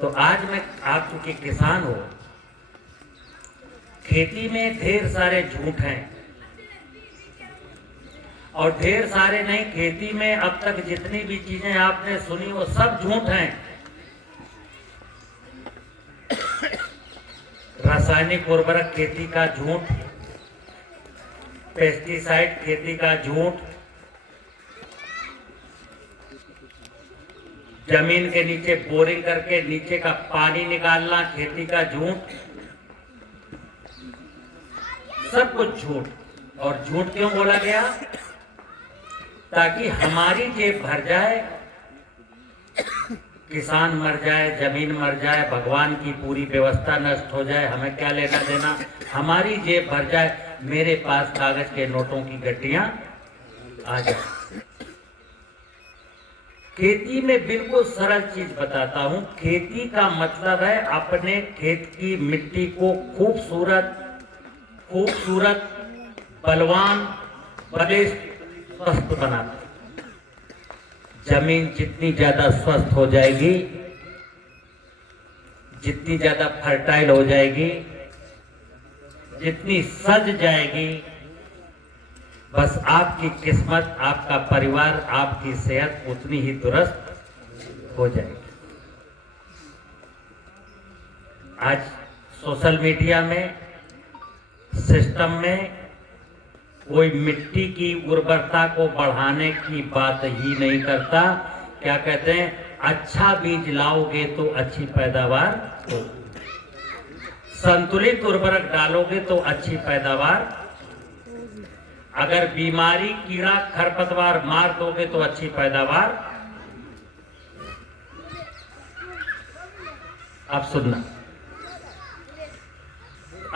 तो आज मैं, आप चूंकि किसान हो, खेती में ढेर सारे झूठ हैं और ढेर सारे नहीं, खेती में अब तक जितनी भी चीजें आपने सुनी वो सब झूठ हैं। रासायनिक उर्वरक खेती का झूठ, पेस्टिसाइड खेती का झूठ, जमीन के नीचे बोरिंग करके नीचे का पानी निकालना खेती का झूठ, सब कुछ झूठ। और झूठ क्यों बोला गया? ताकि हमारी जेब भर जाए, किसान मर जाए, जमीन मर जाए, भगवान की पूरी व्यवस्था नष्ट हो जाए, हमें क्या लेना देना, हमारी जेब भर जाए, मेरे पास कागज के नोटों की गड्डियां आ जाए। खेती में बिल्कुल सरल चीज बताता हूं। खेती का मतलब है अपने खेत की मिट्टी को खूबसूरत बलवान, बलिष्ठ, स्वस्थ बनाना। जमीन जितनी ज्यादा स्वस्थ हो जाएगी, जितनी ज्यादा फर्टाइल हो जाएगी, जितनी सज जाएगी, बस आपकी किस्मत, आपका परिवार, आपकी सेहत उतनी ही दुरुस्त हो जाएगी। आज सोशल मीडिया में, सिस्टम में कोई मिट्टी की उर्वरता को बढ़ाने की बात ही नहीं करता। क्या कहते हैं? अच्छा बीज लाओगे तो अच्छी पैदावार हो, संतुलित उर्वरक डालोगे तो अच्छी पैदावार, अगर बीमारी, कीड़ा, खरपतवार मार दोगे तो अच्छी पैदावार। अब सुनना,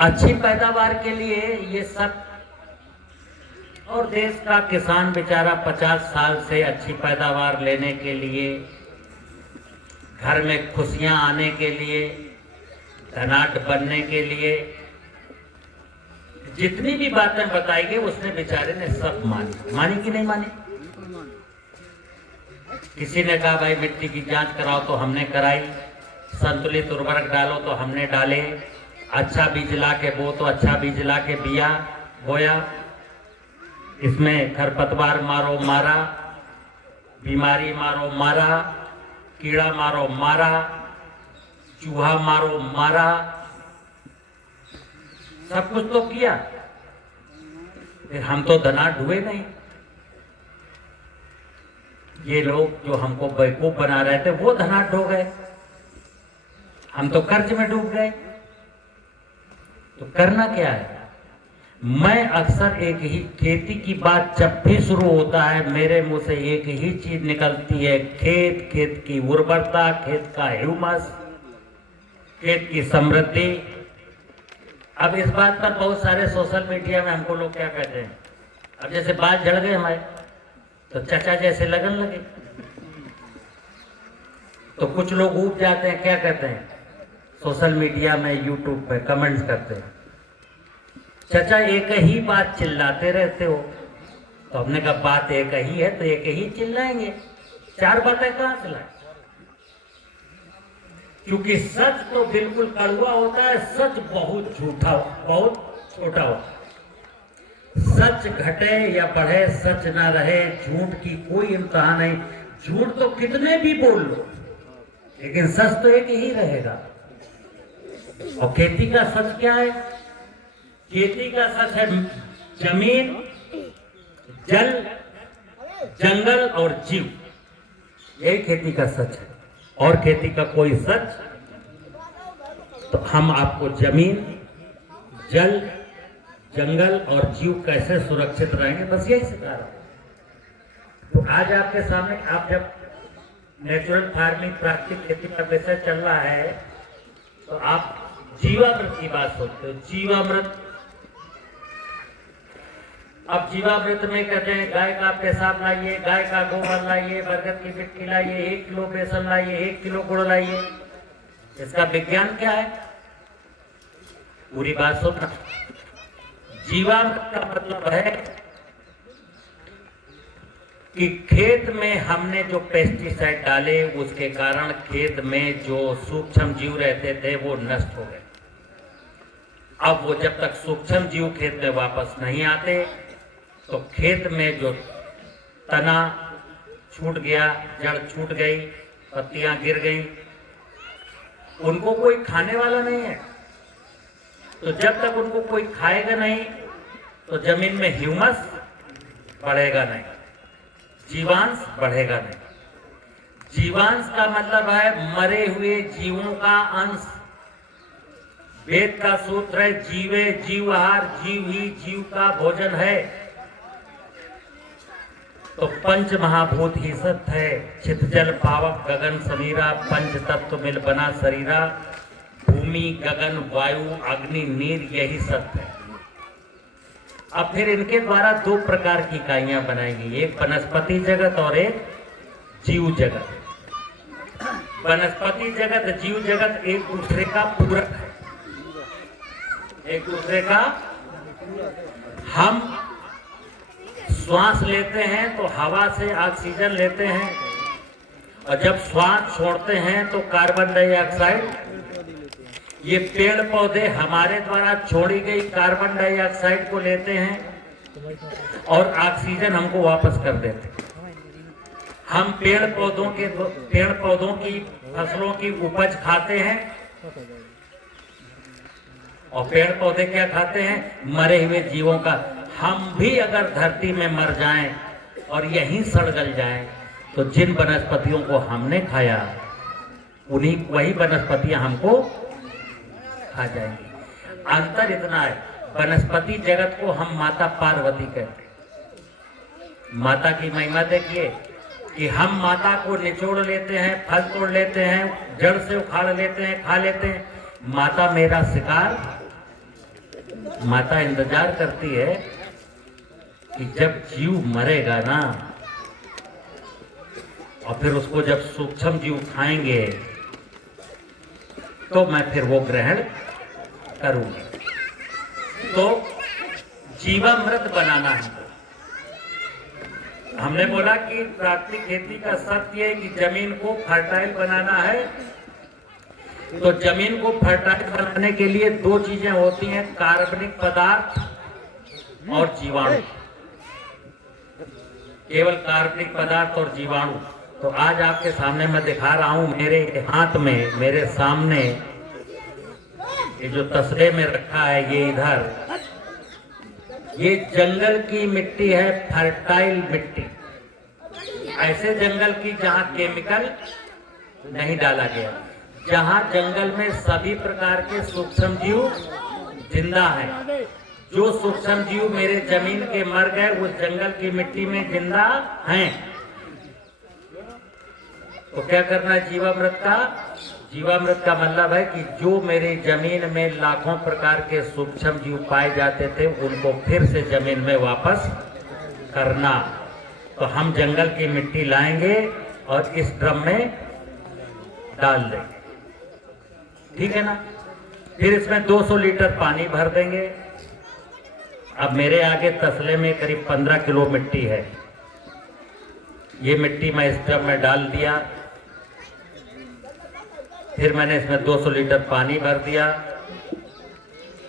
अच्छी पैदावार के लिए ये सब, और देश का किसान बेचारा 50 साल से अच्छी पैदावार लेने के लिए, घर में खुशियां आने के लिए, धनाढ्य बनने के लिए, जितनी भी बातें बताई गई उसने बेचारे ने सब मानी कि नहीं मानी? किसी ने कहा भाई मिट्टी की जांच कराओ तो हमने कराई, संतुलित उर्वरक डालो तो हमने डाले, अच्छा बीज ला के बो तो अच्छा बीज ला के बिया बोया, इसमें खरपतवार मारो मारा, बीमारी मारो मारा, कीड़ा मारो मारा, चूहा मारो मारा, सब कुछ तो किया, फिर हम तो धनाढ्य हुए नहीं। ये लोग जो हमको बेवकूफ बना रहे थे वो धनाढ्य हो गए, हम तो कर्ज में डूब गए। तो करना क्या है? मैं अक्सर एक ही, खेती की बात जब भी शुरू होता है मेरे मुंह से एक ही चीज निकलती है, खेत, खेत की उर्वरता, खेत का ह्यूमस, खेत की समृद्धि। अब इस बात पर बहुत सारे सोशल मीडिया में हमको लोग क्या कहते हैं, अब जैसे बाल झड़ गए हमारे तो चचा जैसे लगन लगे, तो कुछ लोग ऊब जाते हैं, क्या कहते हैं, सोशल मीडिया में, यूट्यूब पे कमेंट्स करते हैं, चचा एक ही बात चिल्लाते रहते हो। तो हमने कहा बात एक ही है तो एक ही चिल्लाएंगे, चार बातें कहां चिल्लाएं? क्योंकि सच तो बिल्कुल कड़वा होता है, सच बहुत झूठा, बहुत छोटा होता है। सच घटे या बढ़े, सच ना रहे, झूठ की कोई इम्तिहान नहीं। झूठ तो कितने भी बोल लो, लेकिन सच तो एक ही रहेगा। और खेती का सच क्या है? खेती का सच है जमीन, जल, जंगल और जीव, यही खेती का सच है। और खेती का कोई सच, तो हम आपको जमीन, जल, जंगल और जीव कैसे सुरक्षित रहेंगे, बस यही सिखा रहा हूं। तो आज आपके सामने, आप जब नेचुरल फार्मिंग, प्राकृतिक खेती का विषय चल रहा है, तो आप जीवामृत की बात सोचते हो। जीवामृत, अब जीवामृत में कहते हैं गाय का पेशाब लाइए, गाय का गोबर लाइए, बरगद की मिट्टी लाइए, 1 किलो बेसन लाइए, 1 किलो गुड़ लाइए। इसका विज्ञान क्या है? पूरी बात सुनना। जीवामृत का मतलब है कि खेत में हमने जो पेस्टिसाइड डाले उसके कारण खेत में जो सूक्ष्म जीव रहते थे वो नष्ट हो गए। अब वो जब तक सूक्ष्म जीव खेत में वापस नहीं आते तो खेत में जो तना छूट गया, जड़ छूट गई, पत्तियां गिर गई, उनको कोई खाने वाला नहीं है। तो जब तक उनको कोई खाएगा नहीं तो जमीन में ह्यूमस बढ़ेगा नहीं, जीवांश बढ़ेगा नहीं। जीवांश का मतलब है मरे हुए जीवों का अंश। वेद का सूत्र है जीवे जीवहार, जीव ही जीव का भोजन है। तो पंच महाभूत ही सत्य है। चित जल पावक गगन समीरा, पंच तत्व मिल बना शरीरा। भूमि गगन वायु अग्नि नीर यही सत्य है। अब फिर इनके द्वारा दो प्रकार की इकाइयां बनाएंगी, एक वनस्पति जगत और एक जीव जगत। वनस्पति जगत जीव जगत एक दूसरे का पूरक है, एक दूसरे का। हम श्वास लेते हैं तो हवा से ऑक्सीजन लेते हैं, और जब श्वास छोड़ते हैं तो कार्बन डाइऑक्साइड। ये पेड़ पौधे हमारे द्वारा छोड़ी गई कार्बन डाइऑक्साइड को लेते हैं और ऑक्सीजन हमको वापस कर देते हैं। हम पेड़ पौधों की फसलों की उपज खाते हैं, और पेड़ पौधे क्या खाते हैं? मरे हुए जीवों का। हम भी अगर धरती में मर जाएं और यहीं सड़ गल जाएं तो जिन वनस्पतियों को हमने खाया वही वनस्पतियां हमको खा जाएंगी। अंतर इतना है, वनस्पति जगत को हम माता पार्वती कहते हैं। माता की महिमा देखिए कि हम माता को निचोड़ लेते हैं, फल तोड़ लेते हैं, जड़ से उखाड़ लेते हैं, खा लेते हैं। माता मेरा शिकार। माता इंतजार करती है कि जब जीव मरेगा ना, और फिर उसको जब सूक्ष्म जीव खाएंगे तो मैं फिर वो ग्रहण करूंगी। तो जीवामृत बनाना है। हमने बोला कि प्राकृतिक खेती का सत्य है कि जमीन को फर्टाइल बनाना है। तो जमीन को फर्टाइल बनाने के लिए दो चीजें होती हैं, कार्बनिक पदार्थ और जीवाणु। केवल कार्बनिक पदार्थ और जीवाणु। तो आज आपके सामने मैं दिखा रहा हूं, मेरे हाथ में, मेरे सामने ये जो तसले में रखा है, ये इधर, ये जंगल की मिट्टी है, फर्टाइल मिट्टी। ऐसे जंगल की जहां केमिकल नहीं डाला गया, जहां जंगल में सभी प्रकार के सूक्ष्म जीव जिंदा हैं। जो सूक्ष्म जीव मेरे जमीन के मर गए उस जंगल की मिट्टी में जिंदा हैं। तो क्या करना है जीवामृत का? जीवामृत का मतलब है कि जो मेरी जमीन में लाखों प्रकार के सूक्ष्म जीव पाए जाते थे उनको फिर से जमीन में वापस करना। तो हम जंगल की मिट्टी लाएंगे और इस ड्रम में डाल देंगे, ठीक है ना। फिर इसमें 200 लीटर पानी भर देंगे। अब मेरे आगे तसले में करीब 15 किलो मिट्टी है। ये मिट्टी मैं इस ड्रम में डाल दिया। फिर मैंने इसमें 200 लीटर पानी भर दिया।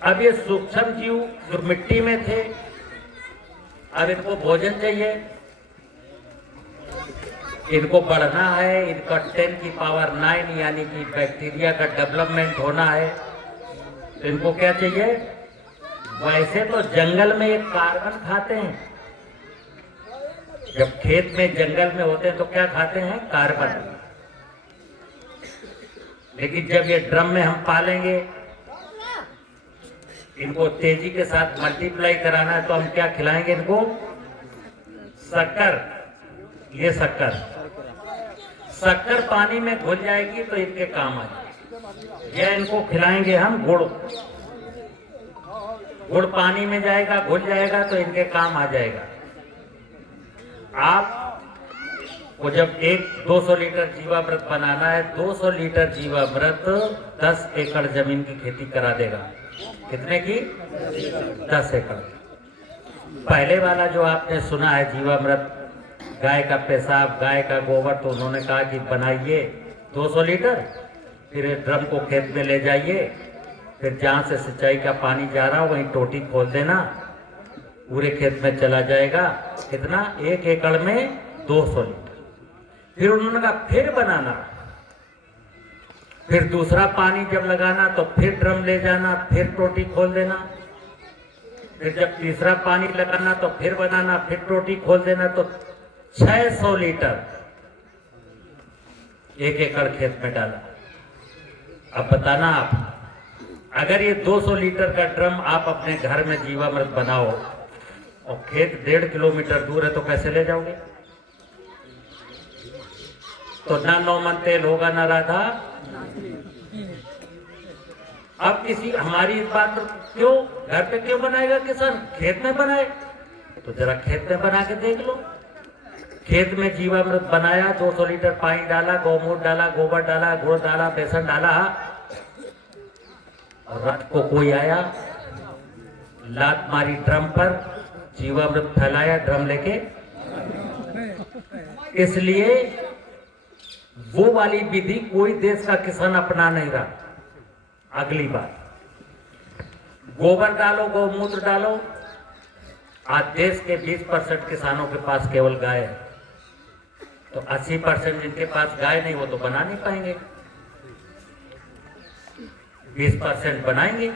अब ये सूक्ष्म जीव जो मिट्टी में थे, अब इनको भोजन चाहिए, इनको बढ़ना है, इनका 10 की पावर 9 यानी कि बैक्टीरिया का डेवलपमेंट होना है। तो इनको क्या चाहिए? वैसे तो जंगल में एक कार्बन खाते हैं। जब खेत में जंगल में होते हैं तो क्या खाते हैं? कार्बन। लेकिन जब ये ड्रम में हम पालेंगे, इनको तेजी के साथ मल्टीप्लाई कराना है, तो हम क्या खिलाएंगे इनको? शक्कर। ये शक्कर पानी में घुल जाएगी तो इनके काम आएगी। या इनको खिलाएंगे हम गुड़। गुड़ पानी में जाएगा, घुल जाएगा तो इनके काम आ जाएगा। आप को जब 200 लीटर जीवामृत बनाना है, 200 लीटर जीवामृत 10 एकड़ जमीन की खेती करा देगा। कितने की? 10 एकड़। पहले वाला जो आपने सुना है जीवामृत गाय का पेशाब, गाय का गोबर, तो उन्होंने कहा कि बनाइए 200 लीटर, फिर ड्रम को खेत में ले जाइए, फिर जहाँ से सिंचाई का पानी जा रहा वहीं टोटी खोल देना, पूरे खेत में चला जाएगा। कितना? 1 एकड़ में 200 लीटर। फिर उन्होंने कहा फिर बनाना, फिर दूसरा पानी जब लगाना तो फिर ड्रम ले जाना, फिर टोटी खोल देना, फिर जब तीसरा पानी लगाना तो फिर बनाना, फिर टोटी खोल देना। तो 600 लीटर 1 एकड़ खेत में डाला। अब बताना आप, अगर ये 200 लीटर का ड्रम आप अपने घर में जीवामृत बनाओ और खेत 1.5 किलोमीटर दूर है तो कैसे ले जाओगे? तो ना 9 मन तेल होगा ना राधा। अब किसी हमारी इस बात पर क्यों घर पे क्यों बनाएगा किसान? खेत में बनाए। तो जरा खेत में बना के देख लो। खेत में जीवामृत बनाया, 200 लीटर पानी डाला, गौमूत्र डाला, गोबर डाला, गुड़ डाला, बेसन डाला, और रात को कोई आया, लात मारी ड्रम पर, जीवामृत फैलाया ड्रम लेके। इसलिए वो वाली विधि कोई देश का किसान अपना नहीं रहा। अगली बात, गोबर डालो, गौमूत्र डालो। आज देश के 20% किसानों के पास केवल गाय है, तो 80% जिनके पास गाय नहीं वो तो बना नहीं पाएंगे, 20% बनाएंगे।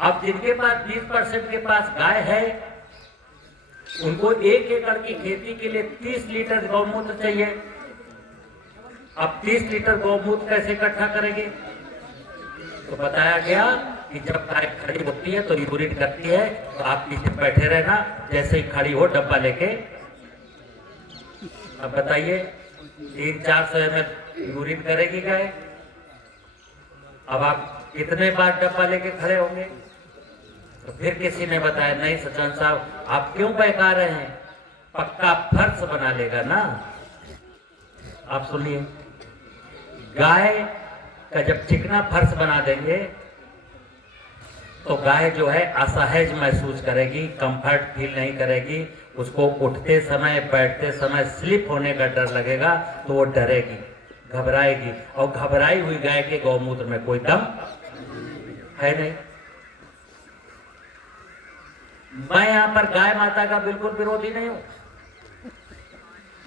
अब जिनके पास 20% के पास गाय है, उनको 1 एकड़ की खेती के लिए 30 लीटर गौमूत्र चाहिए। अब 30 लीटर गौमूत्र कैसे इकट्ठा करेंगे? तो बताया गया कि जब गाय खड़ी होती है तो यूरिन करती है, तो आप नीचे बैठे रहना, जैसे ही खड़ी हो डब्बा लेके। अब बताइए 300-400 ml यूरिन करेगी गाय। अब आप कितने बार डब्बा लेके खड़े होंगे? तो फिर किसी ने बताया नहीं सचिन साहब आप क्यों बहका रहे हैं, पक्का फर्श बना लेगा ना। आप सुनिए, गाय का जब चिकना फर्श बना देंगे तो गाय जो है असहज महसूस करेगी, कंफर्ट फील नहीं करेगी, उसको उठते समय बैठते समय स्लिप होने का डर लगेगा, तो वो डरेगी, घबराएगी, और घबराई हुई गाय के गौमूत्र में कोई दम है नहीं। मैं यहां पर गाय माता का बिल्कुल विरोधी नहीं हूं।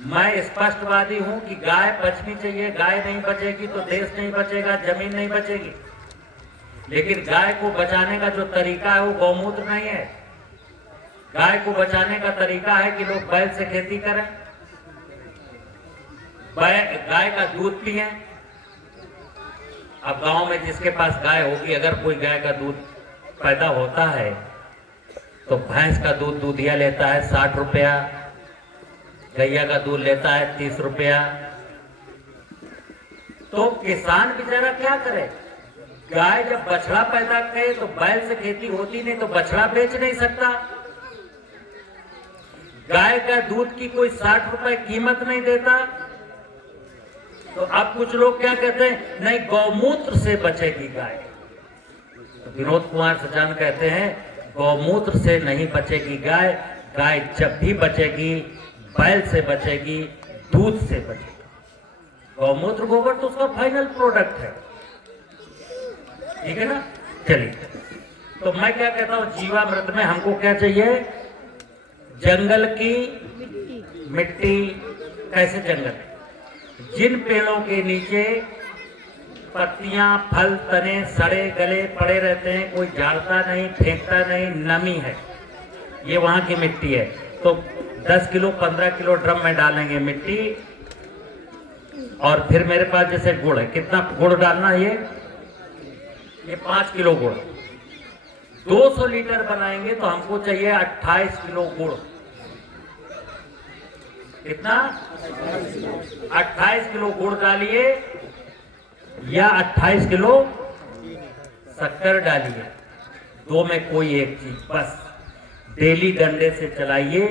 मैं स्पष्टवादी हूं कि गाय बचनी चाहिए। गाय नहीं बचेगी तो देश नहीं बचेगा, जमीन नहीं बचेगी। लेकिन गाय को बचाने का जो तरीका है वो गौमूत्र नहीं है। गाय को बचाने का तरीका है कि लोग बैल से खेती करें, गाय का दूध पिए। अब गांव में जिसके पास गाय होगी, अगर कोई गाय का दूध पैदा होता है तो भैंस का दूध दूधिया लेता है 60 रुपया, गैया का दूध लेता है 30 रुपया। तो किसान बेचारा क्या करे? गाय जब बछड़ा पैदा करे तो बैल से खेती होती नहीं, तो बछड़ा बेच नहीं सकता। गाय का दूध की कोई 60 रुपए कीमत नहीं देता। तो अब कुछ लोग क्या कहते हैं, नहीं गौमूत्र से बचेगी गाय। तो विनोद कुमार सचान कहते हैं गौमूत्र से नहीं बचेगी गाय, गाय जब भी बचेगी बैल से बचेगी, दूध से बचेगी। गौमूत्र गोबर तो उसका फाइनल प्रोडक्ट है, ठीक है ना। चलिए, तो मैं क्या कहता हूं, जीवामृत में हमको क्या चाहिए? जंगल की मिट्टी। कैसे जंगल? जिन पेड़ों के नीचे पत्तियां, फल, तने सड़े गले पड़े रहते हैं, कोई झाड़ता नहीं, फेंकता नहीं, नमी है, ये वहां की मिट्टी है। तो 10 किलो 15 किलो ड्रम में डालेंगे मिट्टी। और फिर मेरे पास जैसे गुड़ है, कितना गुड़ डालना है? ये 5 किलो गुड़। 200 लीटर बनाएंगे तो हमको चाहिए 28 किलो गुड़। कितना? 28 किलो गुड़ डालिए या 28 किलो शक्कर डालिए, दो में कोई एक चीज। बस डेली डंडे से चलाइए।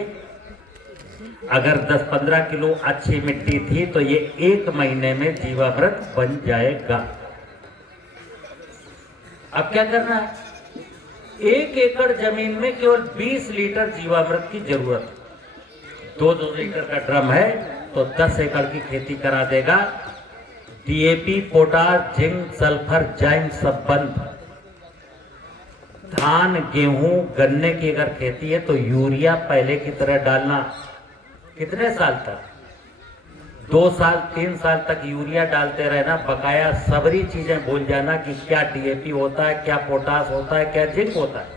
अगर 10-15 किलो अच्छी मिट्टी थी तो ये 1 महीने में जीवामृत बन जाएगा। अब क्या करना है? 1 एकड़ जमीन में केवल 20 लीटर जीवामृत की जरूरत है। 2-2 लीटर का ड्रम है तो 10 एकड़ की खेती करा देगा। डीएपी, पोटाश, जिंक, सल्फर, जाइम सब बंद। धान, गेहूं, गन्ने की अगर खेती है तो यूरिया पहले की तरह डालना। कितने साल तक? 2 साल 3 साल तक यूरिया डालते रहना, बकाया सबरी चीजें भूल जाना कि क्या डीएपी होता है, क्या पोटाश होता है, क्या जिंक होता है।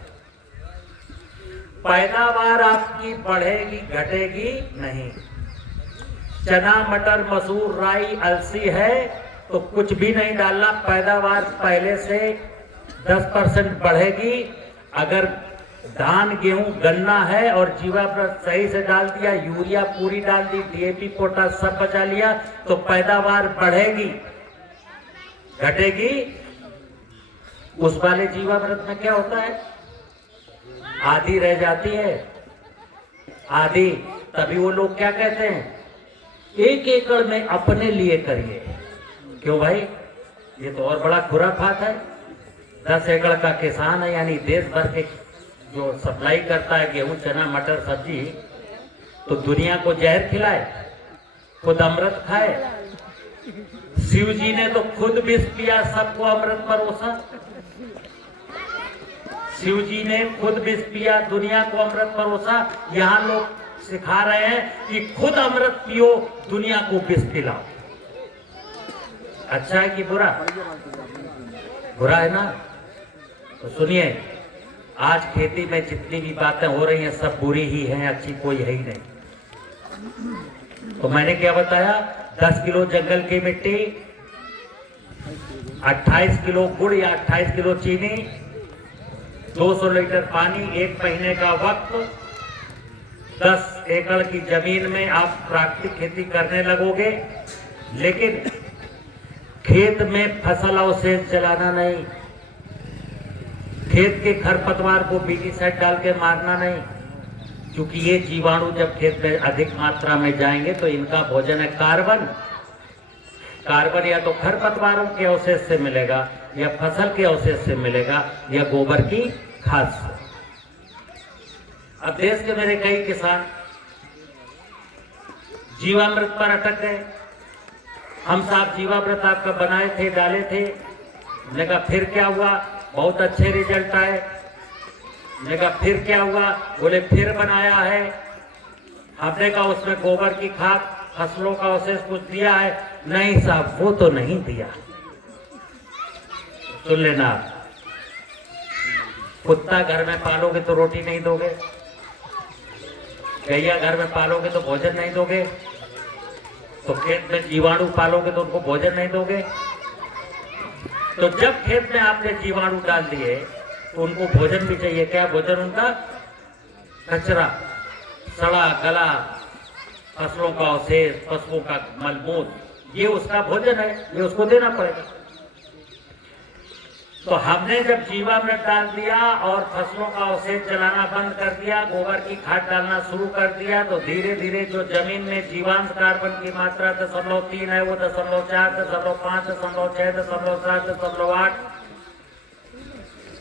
पैदावार आपकी बढ़ेगी घटेगी नहीं। चना, मटर, मसूर, राई, अलसी है तो कुछ भी नहीं डालना, पैदावार पहले से 10% बढ़ेगी। अगर धान, गेहूं, गन्ना है और जीवामृत सही से डाल दिया, यूरिया पूरी डाल दी, डीएपी, पोटाश सब बचा लिया तो पैदावार बढ़ेगी घटेगी। उस वाले जीवामृत में क्या होता है? आधी रह जाती है, आधी। तभी वो लोग क्या कहते हैं, 1 एकड़ में अपने लिए करिए। क्यों भाई? ये तो और बड़ा खुराफात है। 10 एकड़ का किसान है, यानी देश भर के जो सप्लाई करता है गेहूं, चना, मटर, सब्जी, तो दुनिया को जहर खिलाए, खुद अमृत खाए। शिव जी ने तो खुद विष पिया, सबको अमृत परोसा। शिव जी ने खुद विष पिया, दुनिया को अमृत परोसा। यहाँ लोग सिखा रहे हैं कि खुद अमृत पियो, दुनिया को विष पिलाओ। अच्छा है कि बुरा? बुरा है ना? तो सुनिए, आज खेती में जितनी भी बातें हो रही हैं सब बुरी ही हैं, अच्छी कोई है ही नहीं। तो मैंने क्या बताया? 10 किलो जंगल की मिट्टी, 28 किलो गुड़ या 28 किलो चीनी, 200 लीटर पानी, 1 महीने का वक्त, 10 एकड़ की जमीन में आप प्राकृतिक खेती करने लगोगे। लेकिन खेत में फसल अवशेष जलाना नहीं, खेत के खरपतवार को बीटीसाइड डाल के मारना नहीं, क्योंकि ये जीवाणु जब खेत में अधिक मात्रा में जाएंगे तो इनका भोजन है कार्बन। कार्बन या तो खरपतवारों के अवशेष से मिलेगा, या फसल के अवशेष से मिलेगा, या गोबर की खाद से। अब देश के मेरे कई किसान जीवामृत पर अटक गए। हम साहब जीवामृत आपका बनाए थे, डाले थे। मैंने कहा फिर क्या हुआ? बहुत अच्छे रिजल्ट आए। मैंने कहा फिर क्या हुआ? बोले फिर बनाया है। हमने कहा उसमें गोबर की खाद, फसलों का अवशेष कुछ दिया है? नहीं साहब, वो तो नहीं दिया। सुन लेना, कुत्ता घर में पालोगे तो रोटी नहीं दोगे, गैया घर में पालोगे तो भोजन नहीं दोगे, तो खेत में जीवाणु पालोगे तो उनको भोजन नहीं दोगे। तो जब खेत में आपने जीवाणु डाल दिए तो उनको भोजन भी चाहिए। क्या भोजन उनका? कचरा, सड़ा गला, फसलों का अवशेष, पशुओं का मलमूत्र, ये उसका भोजन है, ये उसको देना पड़ेगा। तो हमने जब जीवामृत डाल दिया और फसलों का अवशेष जलाना बंद कर दिया, गोबर की खाद डालना शुरू कर दिया, तो धीरे धीरे जो जमीन में जीवांश कार्बन की मात्रा 0.3 है, वो 0.4, 0.5, 0.6, 0.7, 0.8,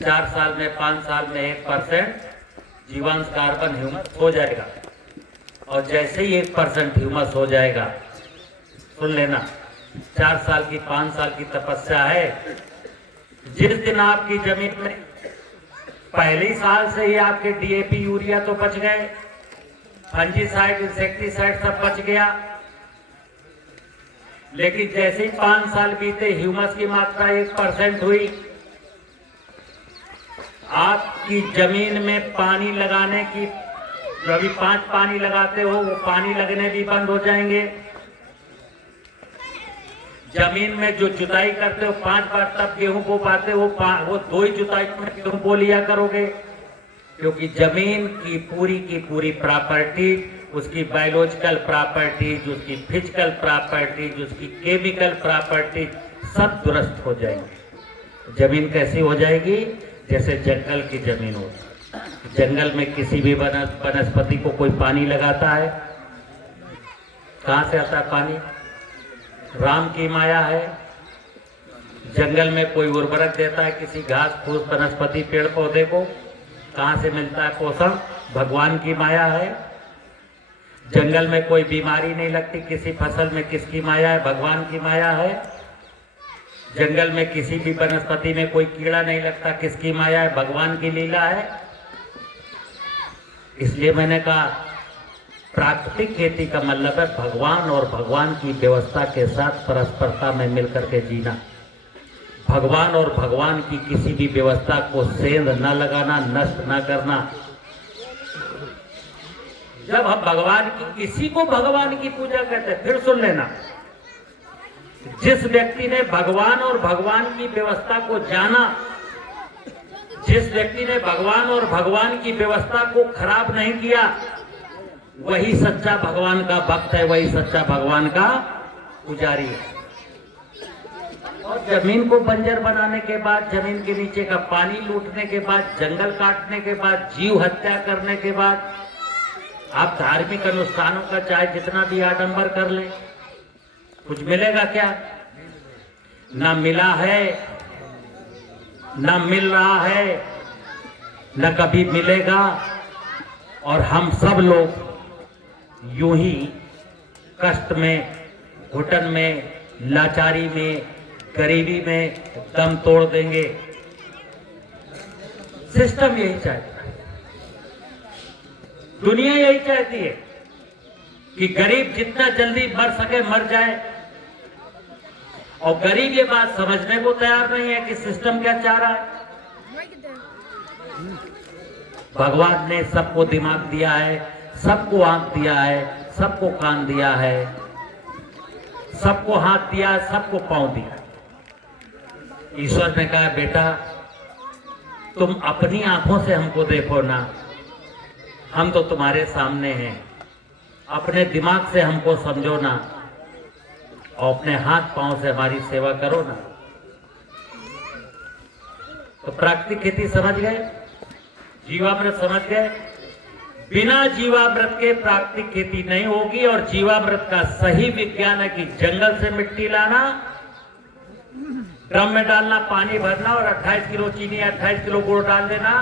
4 साल में 5 साल में 1% जीवांश कार्बन ह्यूमस हो जाएगा। और जैसे ही 1% ह्यूमस हो जाएगा, सुन लेना, 4 साल की 5 साल की तपस्या है। जिस दिन आपकी जमीन में पहली साल से ही आपके डीएपी, यूरिया तो बच गए, फंजीसाइड, इंसेक्टिसाइड सब बच गया, लेकिन जैसे ही 5 साल बीते, ह्यूमस की मात्रा 1% हुई, आपकी जमीन में पानी लगाने की, जो अभी 5 पानी लगाते हो, वो पानी लगने भी बंद हो जाएंगे। जमीन में जो जुताई करते हो 5 बार तब गेहूं बो पाते हो, वो 2 ही जुताई में गेहूं बो लिया करोगे, क्योंकि जमीन की पूरी प्रॉपर्टी, उसकी बायोलॉजिकल प्रॉपर्टीज, उसकी फिजिकल प्रॉपर्टीज, उसकी केमिकल प्रॉपर्टीज सब दुरुस्त हो जाएंगे। जमीन कैसी हो जाएगी? जैसे जंगल की जमीन हो। जंगल में किसी भी वनस्पति को कोई पानी लगाता है, कहां से आता है पानी? राम की माया है। जंगल में कोई उर्वरक देता है किसी घास फूस वनस्पति पेड़ पौधे को, कहां से मिलता है पोषण? भगवान की माया है। जंगल में कोई बीमारी नहीं लगती, किसी फसल में किसकी माया है? भगवान की माया है। जंगल में किसी भी वनस्पति में कोई कीड़ा नहीं लगता, किसकी माया है? भगवान की लीला है। इसलिए मैंने कहा प्राकृतिक खेती का मतलब है भगवान और भगवान की व्यवस्था के साथ परस्परता में मिलकर के जीना। भगवान और भगवान की किसी भी व्यवस्था को सेंध न लगाना, नष्ट न करना। जब हम भगवान की, किसी को भगवान की पूजा करते हैं, फिर सुन लेना, जिस व्यक्ति ने भगवान और भगवान की व्यवस्था को जाना, जिस व्यक्ति ने भगवान और भगवान की व्यवस्था को खराब नहीं किया, वही सच्चा भगवान का भक्त है, वही सच्चा भगवान का पुजारी है। और जमीन को बंजर बनाने के बाद, जमीन के नीचे का पानी लूटने के बाद, जंगल काटने के बाद, जीव हत्या करने के बाद, आप धार्मिक अनुष्ठानों का चाहे जितना भी आडंबर कर ले, कुछ मिलेगा क्या? ना मिला है, ना मिल रहा है, न कभी मिलेगा। और हम सब लोग यूं ही कष्ट में, घुटन में, लाचारी में, गरीबी में दम तोड़ देंगे। सिस्टम यही चाहता है, दुनिया यही चाहती है कि गरीब जितना जल्दी मर सके मर जाए। और गरीब ये बात समझने को तैयार नहीं है कि सिस्टम क्या चाह रहा है। भगवान ने सबको दिमाग दिया है, सबको आंख दिया है, सबको कान दिया है, सबको हाथ दिया, सबको पांव दिया। ईश्वर ने कहा बेटा तुम अपनी आंखों से हमको देखो ना, हम तो तुम्हारे सामने हैं। अपने दिमाग से हमको समझो ना, और अपने हाथ पांव से हमारी सेवा करो ना। तो प्राकृतिक खेती समझ गए, जीवामृत समझ गए। बिना जीवामृत के प्राकृतिक खेती नहीं होगी। और जीवामृत का सही विज्ञान है कि जंगल से मिट्टी लाना, ड्रम में डालना, पानी भरना और 28 किलो चीनी, 28 किलो गुड़ डाल देना।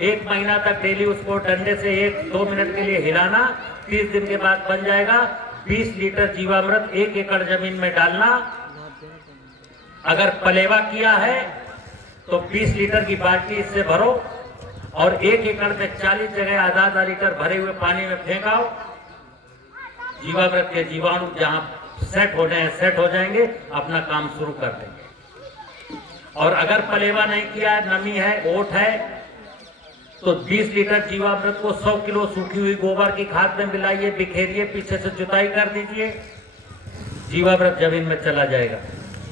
1 महीना तक डेली उसको डंडे से 1-2 मिनट के लिए हिलाना। 30 दिन के बाद बन जाएगा। 20 लीटर जीवामृत 1 एकड़ जमीन में डालना। अगर पलेवा किया है तो 20 लीटर की बाल्टी इससे भरो और 1 एकड़ में 40 जगह आधा लीटर भरे हुए पानी में फेंकाओ। जीवामृत के जीवाणु जहां सेट हो जाए, सेट हो जाएंगे, अपना काम शुरू कर देंगे। और अगर पलेवा नहीं किया, नमी है, ओट है, तो 20 लीटर जीवामृत को 100 किलो सूखी हुई गोबर की खाद में मिलाइए, बिखेरिए, पीछे से जुताई कर दीजिए। जीवामृत जमीन में चला जाएगा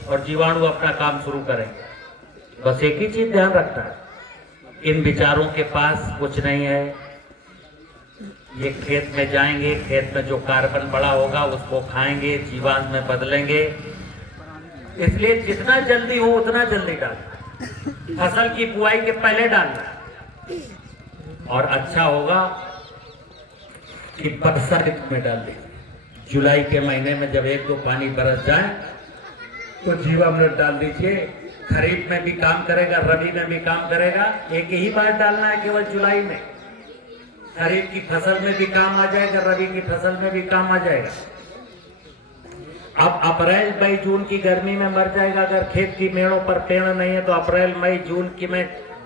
और जीवाणु अपना काम शुरू करेंगे। बस एक ही चीज ध्यान रखना है, इन विचारों के पास कुछ नहीं है। ये खेत में जाएंगे, खेत में जो कार्बन बड़ा होगा उसको खाएंगे, जीवांश में बदलेंगे। इसलिए जितना जल्दी हो उतना जल्दी डालना, फसल की बुआई के पहले डालना। और अच्छा होगा कि वर्षा ऋतु में डाल दीजिए। जुलाई के महीने में जब 1-2 पानी बरस जाए तो जीवामृत डाल दीजिए। खरीफ में भी काम करेगा, रबी में भी काम करेगा। एक ही बार डालना है केवल जुलाई में। खरीफ की फसल में भी काम आ जाएगा, रबी की फसल में भी काम आ जाएगा। अब अप्रैल मई जून की गर्मी में मर जाएगा। अगर खेत की मेड़ों पर पेड़ नहीं है तो अप्रैल मई जून की में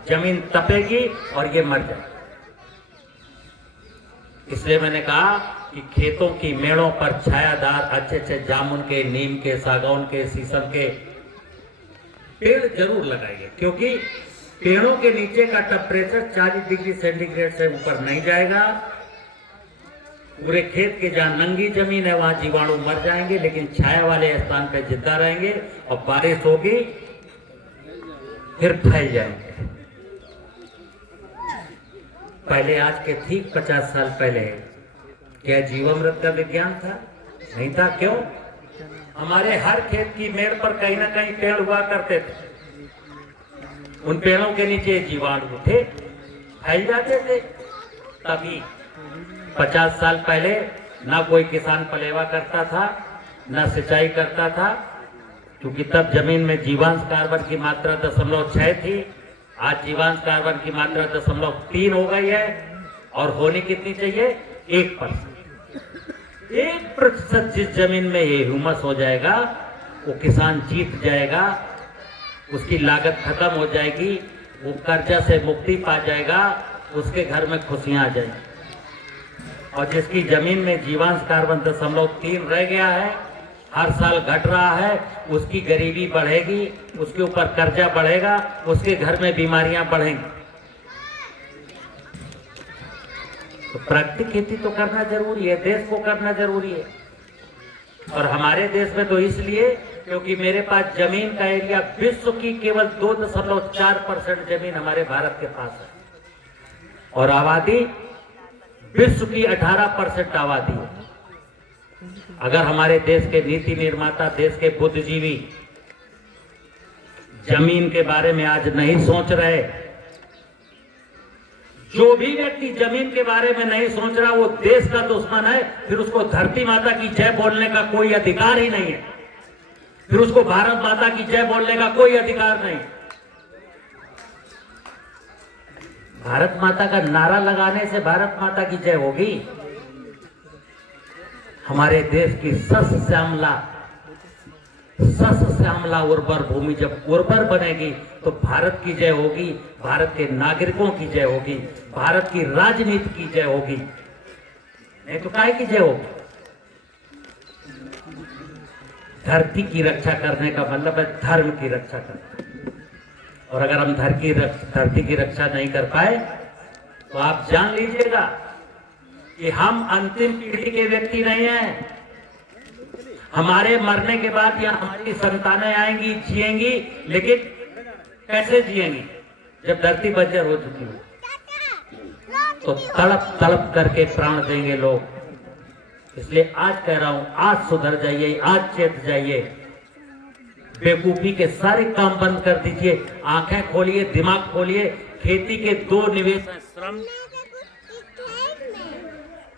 जमीन तपेगी और ये मर जाएगा। इसलिए मैंने कहा कि खेतों की मेड़ों पर छायादार अच्छे अच्छे जामुन के, नीम के, सागौन के, शीशम के पेड़ जरूर लगाइए, क्योंकि पेड़ों के नीचे का टेम्परेचर 40 डिग्री सेंटीग्रेड से ऊपर नहीं जाएगा। पूरे खेत के जहां नंगी जमीन है वहां जीवाणु मर जाएंगे, लेकिन छाया वाले स्थान पर जिंदा रहेंगे और बारिश होगी फिर फैल जाएंगे। पहले आज के ठीक 50 साल पहले क्या जीवामृत का विज्ञान था? नहीं था। क्यों? हमारे हर खेत की मेड़ पर कहीं ना कहीं पेड़ हुआ करते थे। उन पेड़ों के नीचे जीवाणु थे, फैल जाते थे। तभी 50 साल पहले ना कोई किसान पलेवा करता था, ना सिंचाई करता था, क्योंकि तब जमीन में जीवांश कार्बन की मात्रा 0.6 थी। आज जीवांश कार्बन की मात्रा 0.3 हो गई है और होनी कितनी चाहिए? 1%। 1% जिस जमीन में ये ह्यूमस हो जाएगा वो किसान जीत जाएगा, उसकी लागत खत्म हो जाएगी, वो कर्जा से मुक्ति पा जाएगा, उसके घर में खुशियां आ जाएंगी। और जिसकी जमीन में जीवांश कार्बन 0.3 रह गया है, हर साल घट रहा है, उसकी गरीबी बढ़ेगी, उसके ऊपर कर्जा बढ़ेगा, उसके घर में बीमारियां बढ़ेंगी। तो प्राकृतिक खेती तो करना जरूरी है, देश को करना जरूरी है। और हमारे देश में तो इसलिए क्योंकि मेरे पास जमीन का एरिया विश्व की केवल 2.4% जमीन हमारे भारत के पास है, और आबादी विश्व की 18% आबादी है। अगर हमारे देश के नीति निर्माता, देश के बुद्धिजीवी जमीन के बारे में आज नहीं सोच रहे, जो भी व्यक्ति जमीन के बारे में नहीं सोच रहा वो देश का दुश्मन है, फिर उसको धरती माता की जय बोलने का कोई अधिकार ही नहीं है, फिर उसको भारत माता की जय बोलने का कोई अधिकार नहीं। भारत माता का नारा लगाने से भारत माता की जय होगी? हमारे देश की सस श्यामला उर्वर भूमि जब उर्वर बनेगी तो भारत की जय होगी, भारत के नागरिकों की जय होगी, भारत की राजनीति की जय होगी, नहीं तो काहे की जय होगी? धरती की रक्षा करने का मतलब है धर्म की रक्षा करना। और अगर हम धरती की रक्षा नहीं कर पाए तो आप जान लीजिएगा कि हम अंतिम पीढ़ी के व्यक्ति नहीं हैं। हमारे मरने के बाद या हमारी संतानें आएंगी, जिएंगी, लेकिन कैसे जिएंगी? जब धरती बंजर हो चुकी हो तो तड़प तड़प करके प्राण देंगे लोग। इसलिए आज कह रहा हूं, आज सुधर जाइए, आज चेत जाइए, बेवकूफी के सारे काम बंद कर दीजिए, आंखें खोलिए, दिमाग खोलिए। खेती के 2 निवेश हैं, श्रम